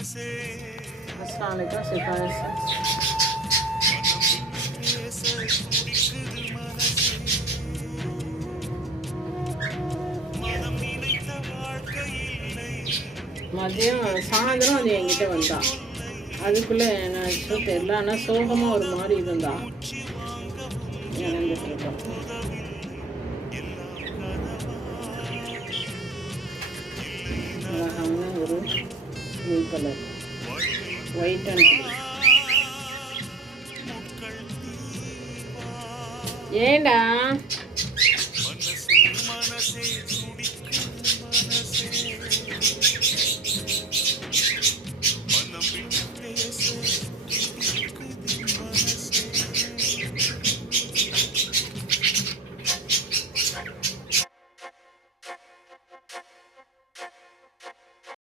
अस्सलाम वालेकुम सिफारिश மதியம் சாயந்தரம் அது என்கிட்ட வந்தா. அதுக்குள்ளே என்னாச்சோ தெரியல, ஆனால் சோகமாக ஒரு மாதிரி இருந்தா. இறந்துட்டு இருக்கோம். அழகான ஒரு ப்ளூ கலர் ஒயிட் அண்ட் ஏண்டா